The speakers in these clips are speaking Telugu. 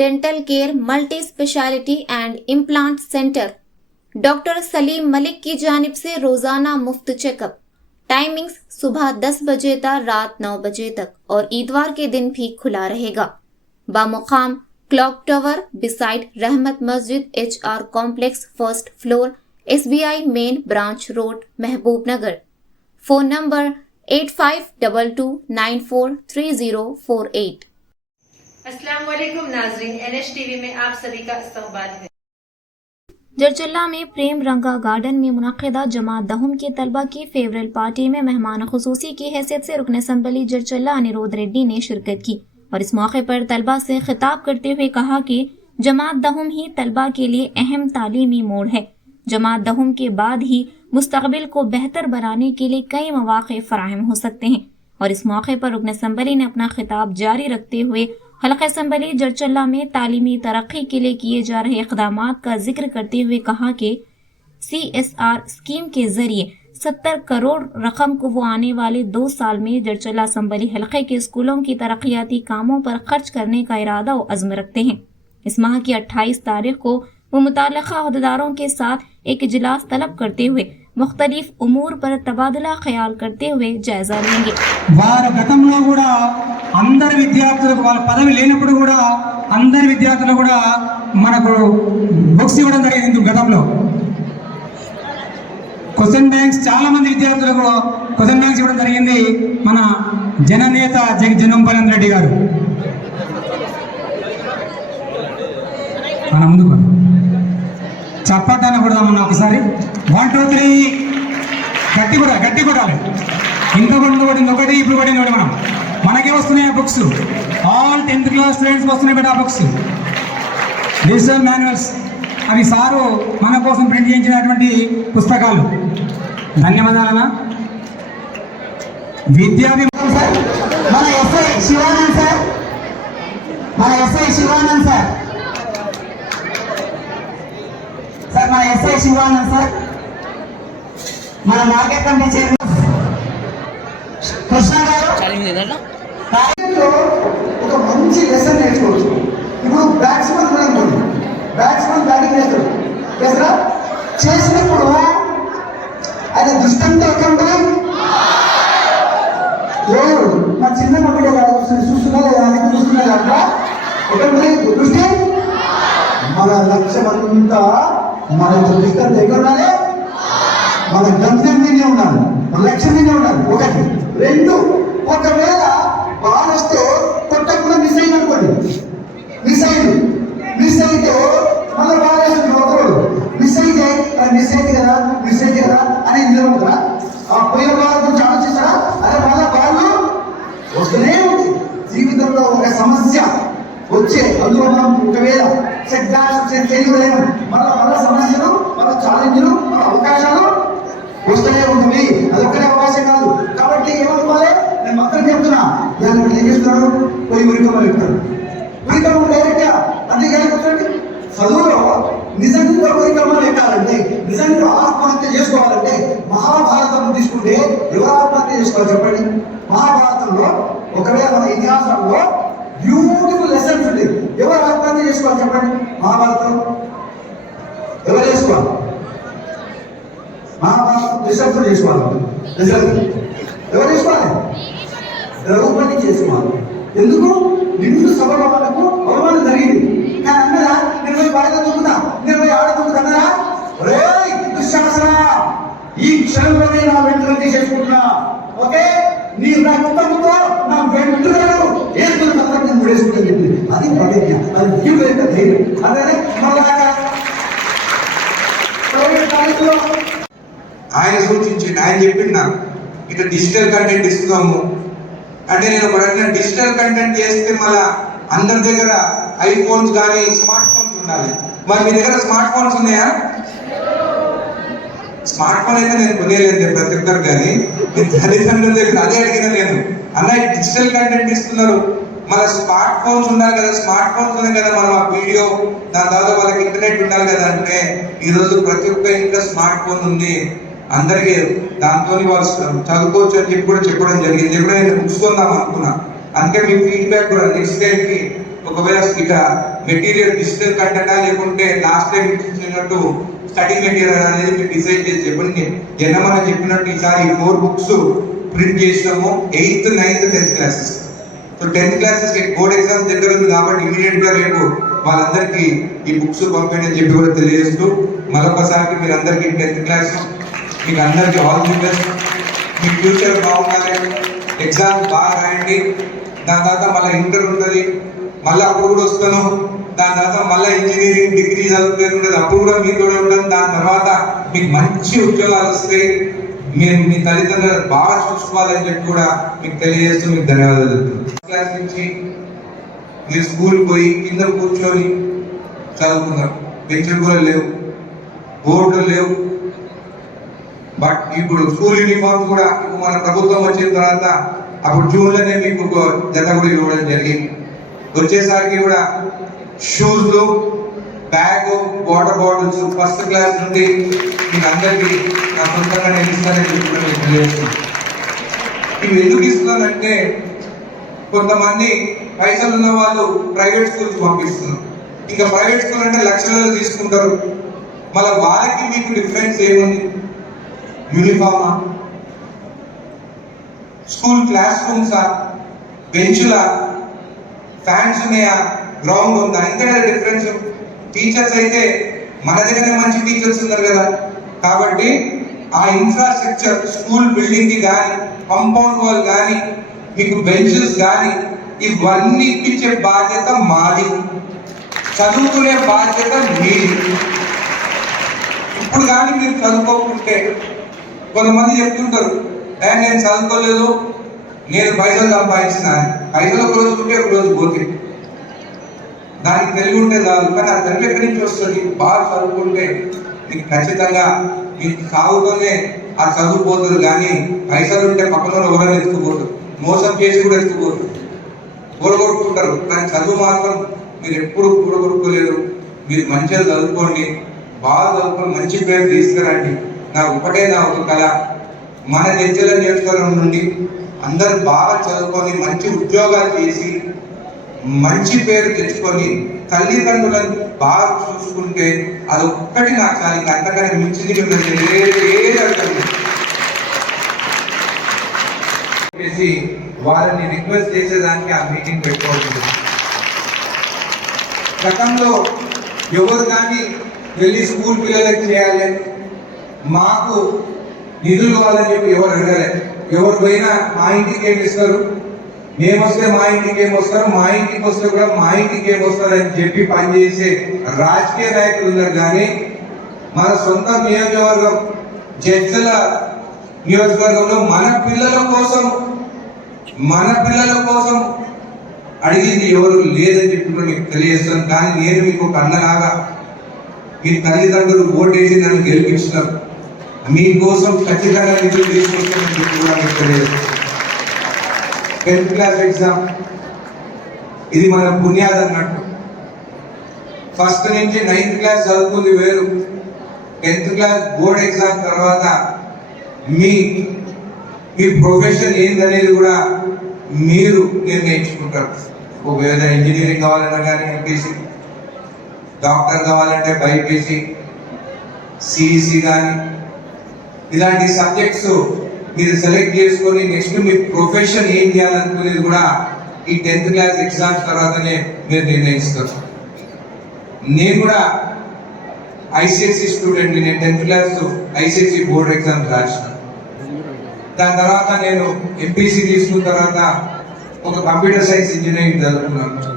Dental care multi speciality and implant centre. Doctor Salim Malik की जानिब से रोजाना मुफ्त चेकअप। टाइमिंग्स सुबह 10 बजे तक रात 9 बजे तक और इतवार के दिन भी खुला रहेगा। बामुकाम क्लॉक टावर बिसाइड रहमत मस्जिद HR complex first floor SBI main branch road महबूब नगर। Phone number 8522943048। अस्सलाम वालेकुम नाज़रीन, NH TV में आप सभी का इस्तकबाल है। जरचल्ला में प्रेम रंगा गार्डन में मुनक़िदा जमात दहुम के तलबा की फेयरवेल पार्टी में मेहमान खुसूसी की हैसियत से रुकन असम्बली जरचल्ला अनिरुद्ध रेड्डी ने शिरकत की और इस मौके पर तलबा से खिताब करते हुए कहा कि जमात दहुम ही तलबा के लिए अहम तालीमी मोड़ है। जमात दहुम के बाद ही मुस्तक़बिल को बेहतर बनाने के लिए कई मौक़े फराहम हो सकते हैं। और इस मौके पर रुकन असम्बली ने अपना खिताब जारी रखते हुए हल्का असम्बली जरचल्ला में तालीमी तरक्की के लिए किए जा रहे इक़दामात का जिक्र करते हुए कहा कि CSR स्कीम के जरिए 70 करोड़ रकम को वो आने वाले 2 साल में जरचल्ला असम्बली हल्के के स्कूलों की तरक्याती कामों पर खर्च करने का इरादा व अज़्म रखते हैं। इस माह की 28 तारीख को वो मुताल्लिक़ा अहदेदारों के साथ एक इजलास तलब करते हुए मुख्तलिफ उमूर पर तबादला ख्याल करते हुए जायजा लेंगे। వారు గతంలో కూడా అందరి విద్యార్థులకు వాళ్ళ పదవి లేనప్పుడు కూడా అందరి విద్యార్థులు కూడా మనకు బుక్స్ ఇవ్వడం జరిగింది। గతంలో క్వశ్చన్ బ్యాంక్స్ చాలా మంది విద్యార్థులకు క్వశ్చన్ బ్యాంక్స్ ఇవ్వడం జరిగింది। మన జననేత జనంపల్లి రెడ్డి గారు మన ముందుకు చప్పటాన్ని కొడదామన్నా ఒకసారి 1 2 3 గట్టి కొట్టాలి। ఇంకొకటి ఇప్పుడు కూడా మనకే వస్తున్నాయి books. All 10th class students వస్తున్నాయి బట్ ఆ బుక్స్ డిజిటల్ మాన్యువల్స్ అవి సారు మన కోసం ప్రింట్ చేయించినటువంటి పుస్తకాలు। ధన్యవాదాలన్నా విద్యాభిమానం సార్। మన ఎస్ఐ శివానంద్ సార్ మన ఎస్ఐ శివానంద్ సార్ మన మార్కెట్ కమిటీ చైర్మన్ కృష్ణ గారు ఒక మంచి లెసన్ నేర్చుకోవచ్చు। ఇప్పుడు బ్యాట్స్మెన్ బ్యాటింగ్ చేస్తారా చేసినప్పుడు ఆయన దృష్టంతో ఎక్కడ ఉంటుంది లేదు మా చిన్న కంపెనీ చూస్తున్నా లేదా చూస్తున్నా కదా ఎక్కడ దృష్టి మన లక్ష్యం అంతా మన దృష్టం దగ్గర ఉండాలి, మన గమ్యం మీదే ఉండాలి, మన లక్ష్యం మీదే ఉండాలి। 1 2 ఒకవేళ బాల్ వస్తే కొట్టకుండా మిస్ అయింది అనుకోండి, మిస్ అయితే మళ్ళీ బాల్ వేస్తుంది ఒకరోడు మిస్ అయితే కదా అని నిలబడతారా? ఆ పోయిన బాల్ గురించి ఆలోచిస్తారా? అదే మళ్ళీ బాల్ వస్తూనే ఉంది। జీవితంలో ఒక సమస్య వచ్చే అందులో మనం ఒకవేళ సెట్ బ్యాక్స్ చేయలేము, మళ్ళీ సమస్యలు మన ఛాలెంజ్లు మన అవకాశాలు వస్తూనే ఉంటుంది। అదొక్కడే అవకాశం కాదు కాబట్టి ఏమనుకోవాలి? నేను మాత్రం చెప్తున్నా, దాన్ని ఏం చేస్తున్నారు పోయి ఉరికమ్మలు చెప్తారు। ఉరికమ్మ డైరెక్ట్గా అందుకని కూర్చోండి। చదువులో నిజంగా ఉరికమ్మలు ఎక్కాలంటే, నిజంగా ఆత్మహత్య చేసుకోవాలంటే మహాభారతం తీసుకుంటే ఎవరు ఆత్మహత్య చేసుకోవాలి చెప్పండి? మహాభారతంలో ఒకవేళ మన ఇతిహాసంలో బ్యూటిఫుల్ లెసన్స్ ఉంది। ఎవరు ఆత్మహత్య చేసుకోవాలి చెప్పండి? మహాభారతం ఎవరు చేసుకోవాలి? మహాభారతం రిసల్ట్ చేసుకోవాలి। ఎవరు చేసుకోవాలి? ద్రౌపది చేసుకోవాలి। ఎందుకు? నిండు సభలో వాళ్ళకు అవమానం జరిగింది కానీ అన్నదా నేను బాగా దుక్కుతా, నేను ఆడ దుక్కుతున్నదా? దుశ్శాసన ఈ క్షణంలోనే నా వెంట్రుకలు తీసేసుకుంటున్నా, ఓకే నీ రక్తంతో నా వెంట్రుకలు ఏసుకున్న తర్వాత నేను ముడేసుకుంటాను చెప్పింది। అది ప్రతిజ్ఞ, అది జీవుల యొక్క ధైర్యం। అదే ఆయన సూచించింది, ఆయన చెప్పింది నాకు ఇట్లా డిజిటల్ కంటెంట్ ఇస్తున్నాము అంటే నేను ఒక రకంగా డిజిటల్ కంటెంట్ చేస్తే మళ్ళీ అందరి దగ్గర ఐఫోన్స్ కానీ స్మార్ట్ ఫోన్స్ ఉండాలి। మరి మీ దగ్గర స్మార్ట్ ఫోన్స్ ఉన్నాయా? స్మార్ట్ ఫోన్ అయితే నేను కొనేయలేదు ప్రతి ఒక్కరు, కానీ తల్లిదండ్రుల దగ్గర అదే అడిగిన నేను, అన్న డిజిటల్ కంటెంట్ ఇస్తున్నారు మన స్మార్ట్ ఫోన్స్ ఉండాలి కదా, స్మార్ట్ ఫోన్స్ ఉన్నాయి కదా మనం ఆ వీడియో దాని తర్వాత వాళ్ళకి ఇంటర్నెట్ ఉండాలి కదా అంటే ఈరోజు ప్రతి ఒక్క ఇంట్లో స్మార్ట్ ఫోన్ ఉంది, అందరికీ దాంతో వాళ్ళు చదువుకోవచ్చు అని చెప్పి కూడా చెప్పడం జరిగింది। ఎప్పుడైనా నేను బుక్స్ కొందాం అనుకున్నా, అందుకే మీ ఫీడ్బ్యాక్ కూడా నెక్స్ట్ టైంకి ఒకవేళ ఇక మెటీరియల్ డిజిటల్ కంటెంటా లేకుంటే లాస్ట్ టైం ఇచ్చినట్టు స్టడీ మెటీరియల్ అనేది మీరు డిసైడ్ చేసి చెప్పండి. మనం చెప్పినట్టు ఈసారి 4 బుక్స్ ప్రింట్ చేసినాము 8th, 9th, 10th classes. So 10th classes board exam దగ్గర ఉంది కాబట్టి ఇమీడియట్ గా రేపు వాళ్ళందరికీ ఈ బుక్స్ పంపండి అని చెప్పి కూడా తెలియజేస్తూ మరొకసారి మీరు అందరికీ 10th క్లాస్ మీకు అందరికీ all the best. Me future బాగుండాలి, ఎగ్జామ్ బాగా రాయండి. దాని తర్వాత మళ్ళీ ఇంటర్ ఉంటుంది, మళ్ళీ అప్పుడు కూడా వస్తాను. దాని తర్వాత మళ్ళీ ఇంజనీరింగ్ డిగ్రీ చదువుతుంది ఉంటుంది, అప్పుడు కూడా మీకు కూడా ఉంటుంది. దాని తర్వాత మీకు మంచి ఉద్యోగాలు వస్తాయి. మీరు మీ తల్లిదండ్రులు బాగా చూసుకోవాలని చెప్పి కూడా మీకు తెలియజేస్తూ మీకు ధన్యవాదాలు చెప్తున్నాను. క్లాస్ నుంచి మీరు స్కూల్ పోయి కింద కూర్చొని చదువుకున్నారు, బెంచులు కూడా లేవు, బోర్డులు లేవు. బట్ ఇప్పుడు స్కూల్ యూనిఫామ్స్ కూడా మన ప్రభుత్వం వచ్చిన తర్వాత అప్పుడు జూన్లోనే మీకు ఒక జత కూడా ఇవ్వడం జరిగింది. వచ్చేసరికి కూడా shoes, bag, water bottles first class నుండి మీకు అందరికీ నా సొంతంగా నేను ఇస్తానని చెప్పి మీకు తెలియజేస్తున్నాను. ఇవి ఎందుకు ఇస్తున్నానంటే కొంతమంది పైసలు ఉన్న వాళ్ళు ప్రైవేట్ స్కూల్స్ పంపిస్తున్నారు. ఇంకా ప్రైవేట్ స్కూల్ అంటే లక్షలలో తీసుకుంటారు. మళ్ళీ వాళ్ళకి మీకు డిఫరెన్స్ ఏముంది? యూనిఫామా, స్కూల్ క్లాస్ రూమ్సా, బెంచులా, ఫ్యాన్స్ ఉన్నాయా, గ్రౌండ్ ఉందా? ఇంకా డిఫరెన్స్. టీచర్స్ అయితే మన దగ్గరనే మంచి టీచర్స్ ఉన్నారు కదా. కాబట్టి ఆ ఇన్ఫ్రాస్ట్రక్చర్ స్కూల్ బిల్డింగ్ కి కానీ, కాంపౌండ్ వాల్ కానీ, మీకు బెంచెస్ కానీ ఇవన్నీ ఇప్పించే బాధ్యత మాది, చదువుకునే బాధ్యత మీది. ఇప్పుడు కానీ మీరు చదువుకోకుంటే కొంతమంది చెప్తుంటారు, నేను చదువుకోలేదు, నేను పైసలు సంపాదించిన. పైసలు ఒక రోజు ఉంటే ఒక రోజు పోతే దానికి తెలివి ఉంటే చాలు. కానీ ఆ తెలివి ఎక్కడి నుంచి వస్తుంది? బాగా చదువుకుంటే మీకు ఖచ్చితంగా మీకు సాగుతూనే ఆ చదువుపోతుంది. కానీ పైసలు ఉంటే పక్కన ఎవరైనా ఎత్తుకుపోతారు, మోసం చేసి కూడా ఎత్తుకుపోతారు, కూడగొట్టుకుంటారు. కానీ చదువు మాత్రం మీరు ఎప్పుడు కూడగొట్టుకోలేరు. మీరు మంచిగా చదువుకోండి, బాగా చదువుకొని మంచి పేరు తీసుకురండి. నా ఒక కళ, మన జడ్జిల నియోజకవర్గం నుండి అందరూ బాగా చదువుకొని మంచి ఉద్యోగాలు చేసి మంచి పేరు తెచ్చుకొని తల్లిదండ్రులను బాగా చూసుకుంటే అది ఒక్కటి నాకు చాలు. అంతకన్నా మించింది చెప్పేసి వాళ్ళని రిక్వెస్ట్ చేసేదానికి ఆ మీటింగ్ పెట్టుకోవచ్చు. గతంలో ఎవరు కానీ వెళ్ళి స్కూల్ పిల్లలకి చేయాలి, మాకు నిధులు కావాలని చెప్పి ఎవరు అడగలే. ఎవరు పోయినా మా ఇంటికి ఏమి ఇస్తారు, మేము వస్తే మా ఇంటికి ఏమి వస్తారు, మా ఇంటికి వస్తే కూడా మా ఇంటికి ఏమి వస్తారు అని చెప్పి పనిచేసే రాజకీయ నాయకులు ఉన్నారు. కానీ మన సొంత నియోజకవర్గం జడ్చల నియోజకవర్గంలో మన పిల్లల కోసం అడిగింది ఎవరు లేదని చెప్పి మీకు తెలియజేస్తాను. కానీ నేను మీకు ఒక అన్నలాగా మీ తల్లిదండ్రులు ఓటేసి నన్ను గెలిపించినారు, మీకోసం ఖచ్చితంగా నిధులు తీసుకొస్తానని చెప్పి కూడా మీకు తెలియజేస్తాను. 10th క్లాస్ ఎగ్జామ్ ఇది మన పుణ్యాది అన్నట్టు. ఫస్ట్ నుంచి 9th క్లాస్ చదువుకుంది వేరు, 10th క్లాస్ బోర్డ్ ఎగ్జామ్ తర్వాత మీ ప్రొఫెషన్ ఏందనేది కూడా మీరు నిర్ణయించుకుంటారు. ఒకవేళ ఇంజనీరింగ్ కావాలన్నా కానీ ఎంపీసీ, డాక్టర్ కావాలంటే బైపీసీ, సిఈసి కానీ ఇలాంటి సబ్జెక్ట్స్ మీరు సెలెక్ట్ చేసుకొని నెక్స్ట్ మీ ప్రొఫెషన్ ఏం చేయాలనుకునేది కూడా ఈ 10th క్లాస్ ఎగ్జామ్స్ తర్వాతనే మీరు నిర్ణయిస్తారు. నేను కూడా ఐసిఎస్సి స్టూడెంట్, నేను 10th class ICSC board exams రాసిన. దాని తర్వాత నేను ఎంపీసీ తీసుకున్న తర్వాత ఒక కంప్యూటర్ సైన్స్ ఇంజనీరింగ్ చదువుకున్నాను.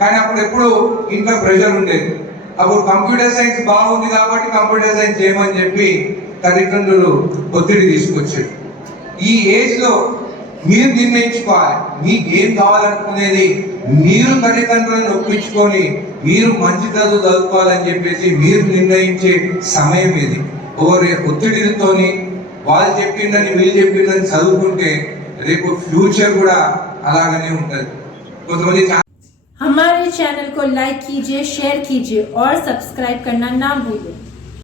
కానీ అప్పుడు ఎప్పుడు ఇంట్లో ప్రెషర్ ఉండేది. అప్పుడు కంప్యూటర్ సైన్స్ బాగుంది కాబట్టి కంప్యూటర్ సైన్స్ చేయమని చెప్పి తల్లిదండ్రులు ఒత్తిడి తీసుకొచ్చారు. ఈ ఏజ్ లో మీరు నిర్ణయించుకోవాలి, మీకు ఏం కావాలనుకునేది మీరు తల్లిదండ్రులను ఒప్పించుకొని మీరు మంచి చదువుకోవాలని చెప్పేసి మీరు నిర్ణయించే సమయం ఇది. ఎవరి ఒత్తిడితోని వాళ్ళు చెప్పిందని వీళ్ళు చెప్పిందని చదువుకుంటే రేపు ఫ్యూచర్ కూడా అలాగనే ఉంటుంది. కొంతమంది हमारे चैनल को लाइक कीजिए, शेयर कीजिए और सब्सक्राइब करना ना भूलिए।